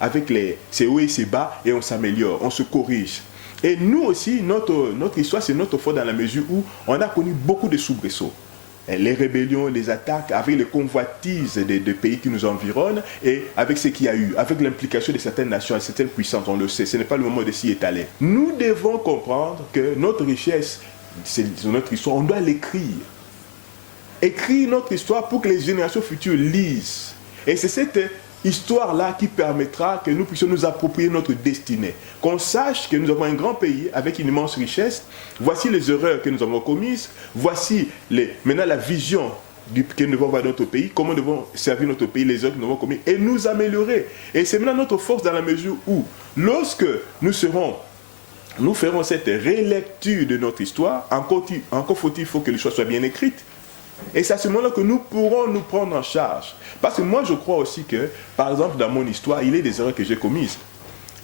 avec ses hauts et ses bas, et on s'améliore, on se corrige. Et nous aussi, notre histoire, c'est notre faute dans la mesure où on a connu beaucoup de soubresauts. Les rébellions, les attaques, avec les convoitises des pays qui nous environnent et avec ce qu'il y a eu, avec l'implication de certaines nations et certaines puissances, on le sait, ce n'est pas le moment de s'y étaler. Nous devons comprendre que notre richesse, c'est notre histoire, on doit l'écrire. Écrire notre histoire pour que les générations futures lisent. Et c'est cette histoire-là qui permettra que nous puissions nous approprier notre destinée. Qu'on sache que nous avons un grand pays avec une immense richesse. Voici les erreurs que nous avons commises. Voici maintenant la vision que nous devons avoir dans notre pays. Comment nous devons servir notre pays, les erreurs que nous avons commises. Et nous améliorer. Et c'est maintenant notre force dans la mesure où, lorsque nous ferons cette relecture de notre histoire, encore faut-il que l'histoire soit bien écrite. Et c'est à ce moment-là que nous pourrons nous prendre en charge. Parce que moi, je crois aussi que, par exemple, dans mon histoire, il y a des erreurs que j'ai commises.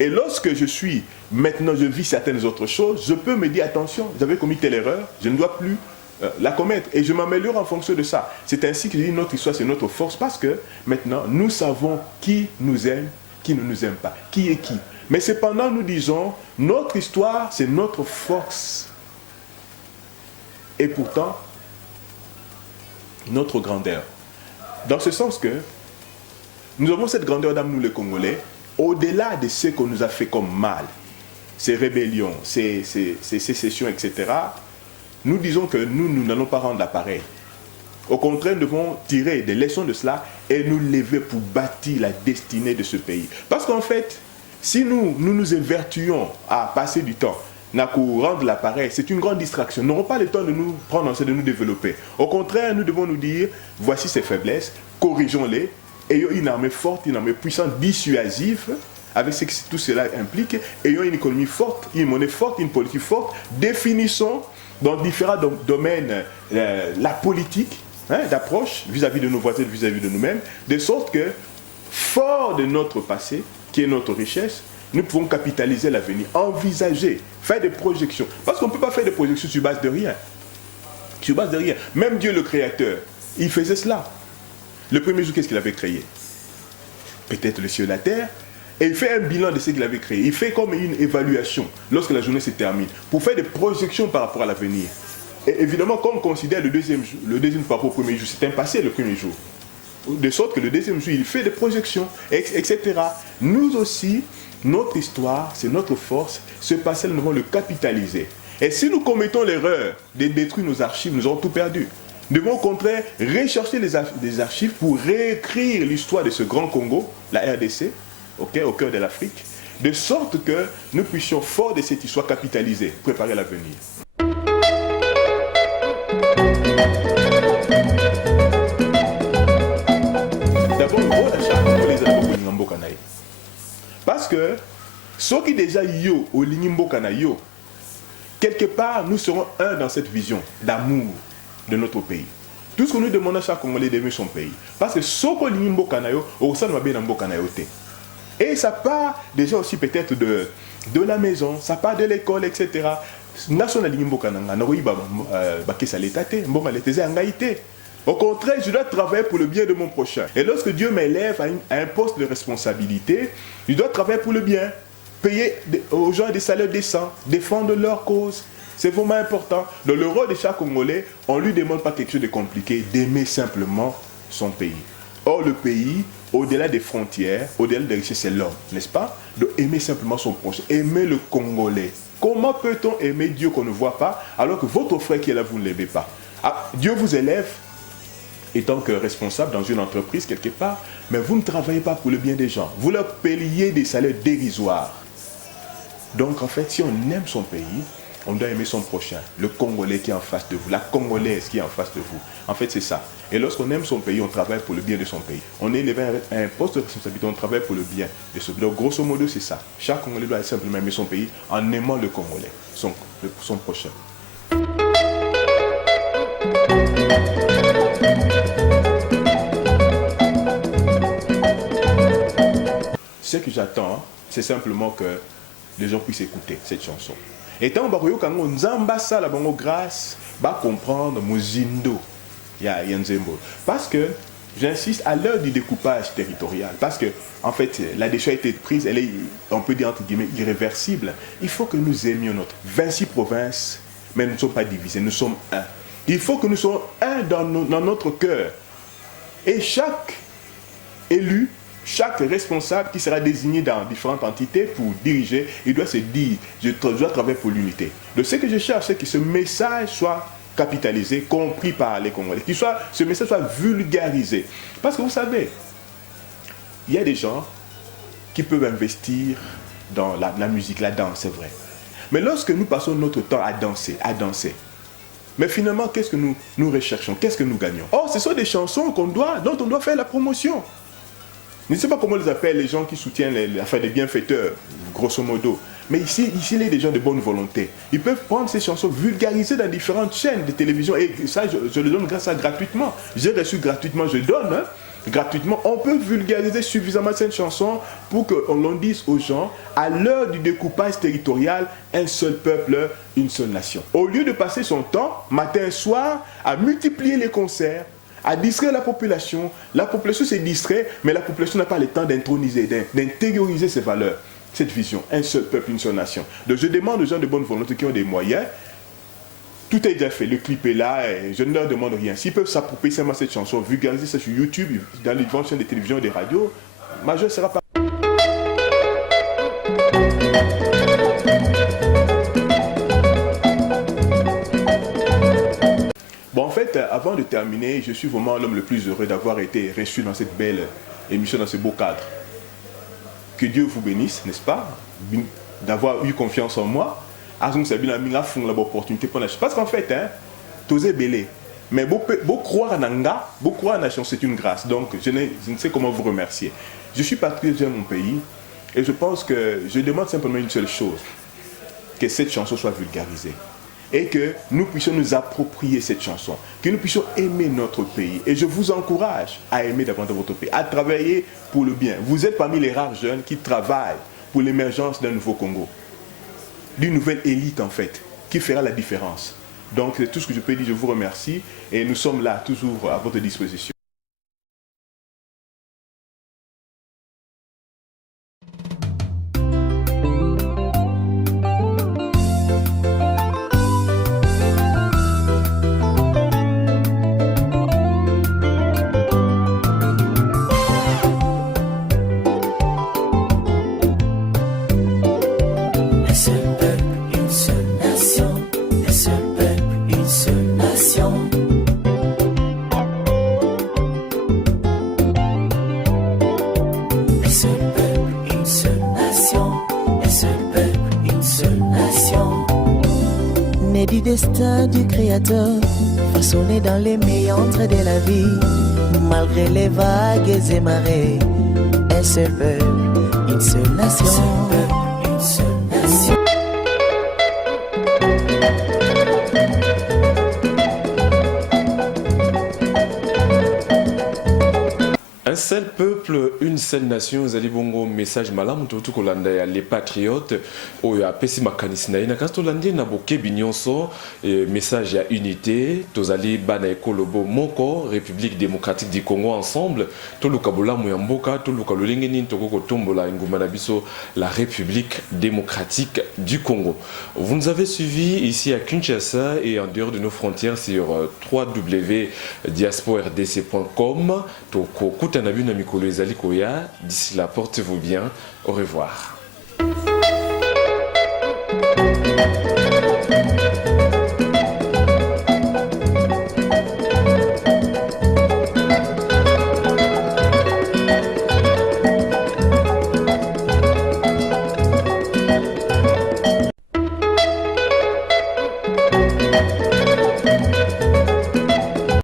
Et lorsque je vis certaines autres choses, je peux me dire, attention, j'avais commis telle erreur, je ne dois plus la commettre. Et je m'améliore en fonction de ça. C'est ainsi que je dis, notre histoire, c'est notre force. Parce que maintenant, nous savons qui nous aime, qui ne nous aime pas, qui est qui. Mais cependant, nous disons, notre histoire, c'est notre force. Et pourtant, notre grandeur. Dans ce sens que nous avons cette grandeur d'âme, nous les Congolais, au-delà de ce qu'on nous a fait comme mal, ces rébellions, ces sécessions, etc., nous disons que nous n'allons pas rendre l'appareil. Au contraire, nous devons tirer des leçons de cela et nous lever pour bâtir la destinée de ce pays. Parce qu'en fait, si nous évertuons à passer du temps, rendre l'appareil, c'est une grande distraction. Nous n'aurons pas le temps de nous prendre en de nous développer. Au contraire, nous devons nous dire, voici ces faiblesses, corrigeons-les, ayons une armée forte, une armée puissante, dissuasive, avec ce que tout cela implique, ayons une économie forte, une monnaie forte, une politique forte, définissons dans différents domaines la politique, d'approche vis-à-vis de nos voisins, vis-à-vis de nous-mêmes, de sorte que, fort de notre passé, qui est notre richesse, nous pouvons capitaliser l'avenir, envisager, faire des projections. Parce qu'on ne peut pas faire des projections sur base de rien. Sur base de rien. Même Dieu le Créateur, il faisait cela. Le premier jour, qu'est-ce qu'il avait créé? Peut-être le ciel et la terre. Et il fait un bilan de ce qu'il avait créé. Il fait comme une évaluation lorsque la journée se termine, pour faire des projections par rapport à l'avenir. Et évidemment, quand on considère le deuxième par rapport au premier jour, c'est un passé le premier jour. De sorte que le deuxième jour, il fait des projections, etc. Nous aussi, notre histoire, c'est notre force. Ce passé, nous devons le capitaliser. Et si nous commettons l'erreur de détruire nos archives, nous aurons tout perdu. Nous devons au contraire rechercher les archives pour réécrire l'histoire de ce grand Congo, la RDC, au cœur de l'Afrique, de sorte que nous puissions, fort de cette histoire, capitaliser, préparer l'avenir. D'abord, parce que ceux qui déjà yo au Lingimboka na yo, quelque part nous serons un dans cette vision d'amour de notre pays. Tout ce que nous demandons à chaque Congolais d'aimer son pays. Parce que ceux qui Lingimboka na yo, au sein de ma bien Mboka na yo te. Et ça part déjà aussi peut-être de la maison, ça part de l'école, etc. National Lingimboka na nga, naroyi ba kesa l'état te, mbonga leteze angaïté. Au contraire, je dois travailler pour le bien de mon prochain. Et lorsque Dieu m'élève à un poste de responsabilité, je dois travailler pour le bien. Payer aux gens des salaires décents, défendre leur cause. C'est vraiment important. Dans le rôle de chaque Congolais, on ne lui demande pas quelque chose de compliqué, d'aimer simplement son pays. Or, le pays, au-delà des frontières, au-delà des richesses, c'est l'homme, n'est-ce pas? De aimer simplement son prochain, aimer le Congolais. Comment peut-on aimer Dieu qu'on ne voit pas, alors que votre frère qui est là, vous ne l'aimez pas? Dieu vous élève étant que responsable dans une entreprise quelque part, mais vous ne travaillez pas pour le bien des gens. Vous leur payez des salaires dérisoires. Donc en fait, si on aime son pays, on doit aimer son prochain, le Congolais qui est en face de vous, la Congolaise qui est en face de vous. En fait, c'est ça. Et lorsqu'on aime son pays, on travaille pour le bien de son pays. On est élevé à un poste de responsabilité, on travaille pour le bien de ce pays. Donc grosso modo, c'est ça. Chaque Congolais doit simplement aimer son pays en aimant le Congolais, son prochain. Ce que j'attends, c'est simplement que les gens puissent écouter cette chanson. Et tant que nous avons la grâce, va comprendre Muzindo. Parce que J'insiste, à l'heure du découpage territorial, parce que, en fait, la décision a été prise, elle est, on peut dire entre guillemets, irréversible. Il faut que nous aimions notre 26 provinces, mais nous ne sommes pas divisés, nous sommes un. Il faut que nous soyons un dans notre cœur. Et chaque élu, chaque responsable qui sera désigné dans différentes entités pour diriger, il doit se dire, je dois travailler pour l'unité. De ce que je cherche, c'est que ce message soit capitalisé, compris par les Congolais, que ce message soit vulgarisé. Parce que vous savez, il y a des gens qui peuvent investir dans la musique, la danse, c'est vrai. Mais lorsque nous passons notre temps à danser, mais finalement, qu'est-ce que nous recherchons? Qu'est-ce que nous gagnons? Oh, ce sont des chansons dont on doit faire la promotion. Je ne sais pas comment on les appelle, les gens qui soutiennent l'affaire des bienfaiteurs, grosso modo. Mais ici, il y a des gens de bonne volonté. Ils peuvent prendre ces chansons, vulgariser dans différentes chaînes de télévision. Et ça, je le donne grâce à gratuitement. J'ai reçu gratuitement, je donne. Gratuitement, on peut vulgariser suffisamment cette chanson pour qu'on l'en dise aux gens, à l'heure du découpage territorial, un seul peuple, une seule nation. Au lieu de passer son temps, matin et soir, à multiplier les concerts, à distraire la population se distrait, mais la population n'a pas le temps d'introniser, d'intérioriser ces valeurs, cette vision, un seul peuple, une seule nation. Donc je demande aux gens de bonne volonté qui ont des moyens, tout est déjà fait, le clip est là, et je ne leur demande rien. S'ils peuvent s'approprier seulement cette chanson, vulgariser ça sur YouTube, dans les différentes chaînes de télévision et des radios, Major sera pas... Bon, en fait, avant de terminer, je suis vraiment l'homme le plus heureux d'avoir été reçu dans cette belle émission, dans ce beau cadre. Que Dieu vous bénisse, n'est-ce pas? D'avoir eu confiance en moi. Parce qu'en fait, tous est belé. Mais beau croire en Anga, beau croire en la chance, c'est une grâce. Donc, je ne sais comment vous remercier. Je suis patriote de mon pays et je pense que je demande simplement une seule chose, que cette chanson soit vulgarisée et que nous puissions nous approprier cette chanson, que nous puissions aimer notre pays. Et je vous encourage à aimer davantage votre pays, à travailler pour le bien. Vous êtes parmi les rares jeunes qui travaillent pour l'émergence d'un nouveau Congo, d'une nouvelle élite en fait, qui fera la différence. Donc c'est tout ce que je peux dire, je vous remercie et nous sommes là toujours à votre disposition. Du destin du Créateur, façonné dans les méandres de la vie, malgré les vagues et marées, un seul peuple, une seule nation. Un seul peuple, une seule nation. Un seul peuple, une seule nation. Vous allez bongo message malam tout kolanda les patriotes ou ya pesi makanisina ina kasto landi na boke binyonso message ya unité tozali bana ekolobo moko République démocratique du Congo ensemble to lukabula muyamboka to lukalolenge nini toko kotombola nguma na biso la République démocratique du Congo. Vous nous avez suivis ici à Kinshasa et en dehors de nos frontières sur www.diasporrdc.com toko d'ici là, portez-vous bien. Au revoir.